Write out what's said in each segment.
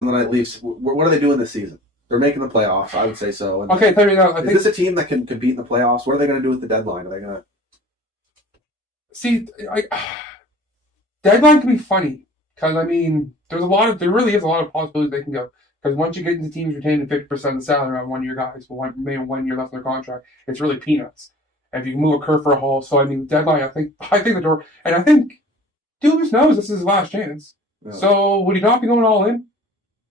the night Leafs. What are they doing this season? They're making the playoffs. I would say so. And Okay, tell me now. is this a team that can compete in the playoffs? What are they going to do with the deadline? Are they going to? See, deadline can be funny because there really is a lot of possibilities they can go. Because once you get into teams retaining 50% of the salary on 1 year guys, with maybe 1 year left in their contract, it's really peanuts. And if you can move a curve for a haul, so deadline. I think the door, and I think Dubas knows this is his last chance. Yeah. So would he not be going all in,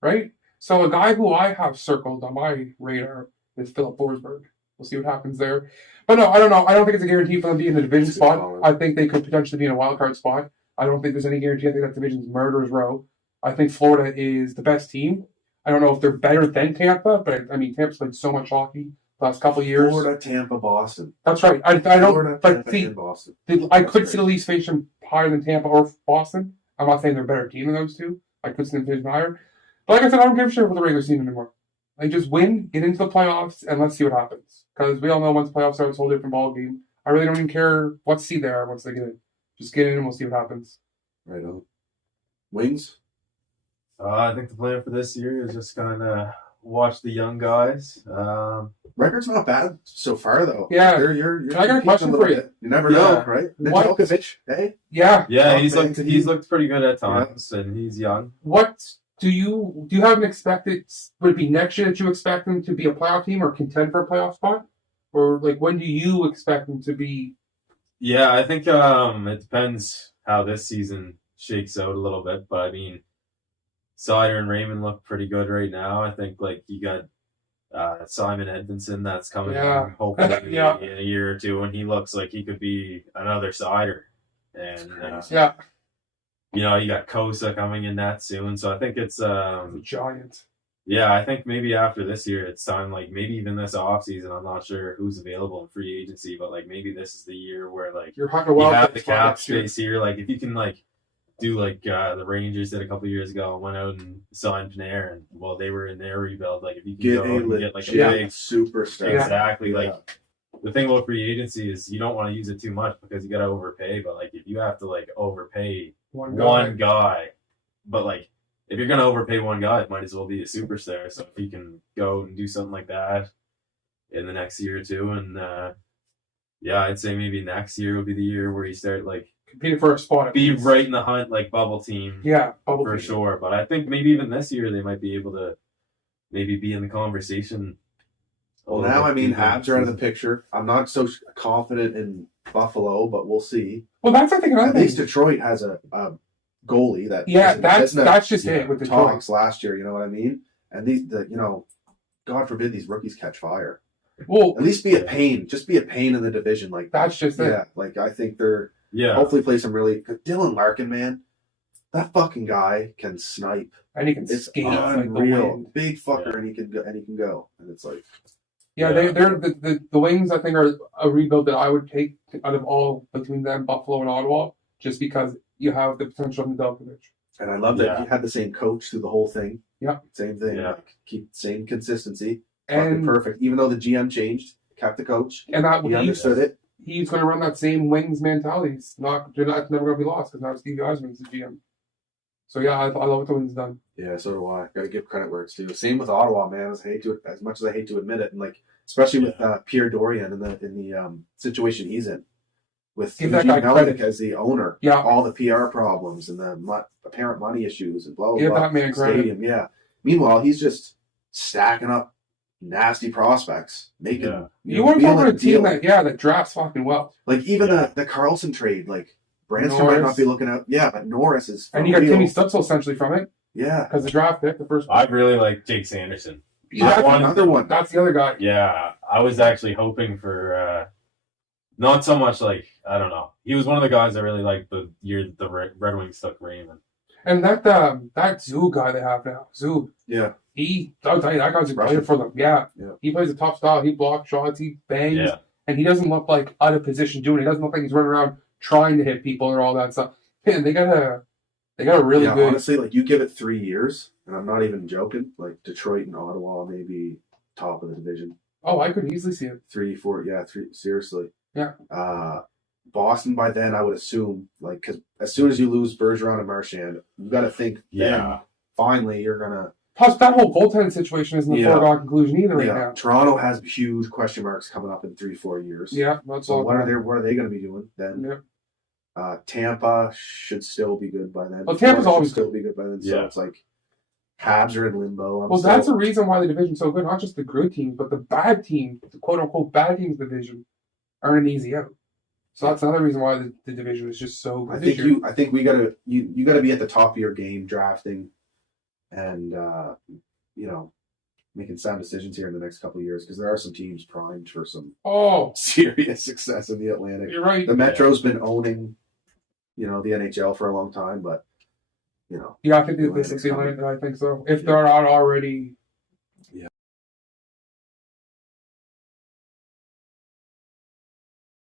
right? So a guy who I have circled on my radar is Philip Forsberg. We'll see what happens there. But no, I don't know. I don't think it's a guarantee for them to be in the division spot. I think they could potentially be in a wild card spot. I don't think there's any guarantee. I think that division's murderer's row. I think Florida is the best team. I don't know if they're better than Tampa, but Tampa's played so much hockey the last couple of years. Florida, Tampa, Boston. That's right. I don't. But see, Boston. I could see the Leafs facing higher than Tampa or Boston. I'm not saying they're a better team than those two. I could see them facing higher. But like I said, I don't give a shit for the regular season anymore. Like, just win, get into the playoffs, and let's see what happens. Because we all know once the playoffs start, it's a whole different ballgame. I really don't even care what seed they are once they get in. Just get in and we'll see what happens. Right on. Wings? I think the plan for this year is just kind of watch the young guys. Record's not bad so far, though. Yeah. You're I got a question for you. You never know, right? Djokovic, hey? Yeah. Yeah, he's looked pretty good at times, and he's young. What do you have an expected? Would it be next year that you expect them to be a playoff team or contend for a playoff spot, or like when do you expect them to be? Yeah, I think it depends how this season shakes out a little bit, but I mean, Sider and Raymond look pretty good right now. I think like you got Simon Edmondson that's coming hopefully in a year or two, and he looks like he could be another Sider. And you got Kosa coming in that soon, so I think it's a giant. Yeah, I think maybe after this year, it's time. Like maybe even this offseason, I'm not sure who's available in free agency, but like maybe this is the year where like you have the cap space here. Like if you can like do like the Rangers did a couple of years ago, went out and signed Panarin, and while they were in their rebuild, like if you can get like a big superstar, exactly. Like the thing about free agency is you don't want to use it too much because you got to overpay. But like if you have to like overpay one guy, but like if you're gonna overpay one guy, it might as well be a superstar. So if you can go and do something like that in the next year or two, and I'd say maybe next year will be the year where you start like competing for a spot. Be right in the hunt, like bubble team. Yeah, bubble for team. Sure. But I think maybe even this year they might be able to maybe be in the conversation. Well, now Habs are out of the picture. I'm not so confident in Buffalo, but we'll see. Well, that's I think at least Detroit has a goalie that that's just it with the talks last year. You know what I mean? And God forbid these rookies catch fire. Well, at least be a pain. Just be a pain in the division. Like that's just it. Yeah, like I think they're hopefully play some really. Dylan Larkin, man, that fucking guy can snipe and he can skate. Unreal, like big fucker, and he can go. And it's like. Yeah, they're the Wings. I think are a rebuild that I would take out of all between them, Buffalo and Ottawa, just because you have the potential of Nedeljkovic. And I love that he had the same coach through the whole thing. Yeah, same thing. Yeah. Like, keep same consistency. And perfect. Even though the GM changed, kept the coach. And he understood it. He's going to run that same Wings mentality. It's never going to be lost because now Stevie Yzerman's the GM. So yeah, I love what the Wings done. Yeah, so do I. Got to give credit where it's due. Same with Ottawa, man. As much as I hate to admit it, and like especially with Pierre Dorian in the situation he's in, with Eugene Melnyk as the owner. Yeah, all the PR problems and the apparent money issues and blah blah. Give blah. That man Stadium, yeah. Meanwhile, he's just stacking up nasty prospects, making. You want to talk about a team that drafts fucking well. Like even the Carlson trade, like. Branson might not be looking out. Yeah, but Norris is. And you got Timmy Stutzel essentially from it. Yeah. Because the draft pick, the first one. I really like Jake Sanderson. Yeah, another one. That's the other guy. Yeah. I was actually hoping for not so much like, I don't know. He was one of the guys I really liked the year that the Red Wings took Raymond. And that Zoo guy they have now. Zoo. Yeah. I'll tell you, that guy's a player for them. Yeah. He plays a tough style. He blocks shots. He bangs. Yeah. And he doesn't look like out of position doing it. He doesn't look like he's running around trying to hit people or all that stuff. Man, they got a really good. Honestly, like you give it 3 years, and I'm not even joking. Like Detroit and Ottawa, maybe top of the division. Oh, I could easily see it. 3, 4, three. Seriously. Yeah. Boston by then, I would assume, like, because as soon as you lose Bergeron and Marchand, you got to think. Yeah. finally you're gonna. Plus, that whole goaltending situation isn't a Yeah. foregone conclusion either right Yeah, now. Toronto has huge question marks coming up in 3-4 years. Yeah, that's So all. what are they going to be doing then? Yeah. Tampa should still be good by then. Well, Tampa's Florida always should still be good by then. So Yeah. it's like Habs are in limbo. Well, that's the reason why the division's so good. Not just the good teams, but the bad teams, the quote unquote bad teams division, are an easy out. So that's another reason why the division is just so good. I think we gotta you gotta be at the top of your game drafting, and making sound decisions here in the next couple of years because there are some teams primed for some serious success in the Atlantic. You're right. The Metro's been owning, the NHL for a long time, but Yeah, I think this is the Atlantic. I think so. If they're not already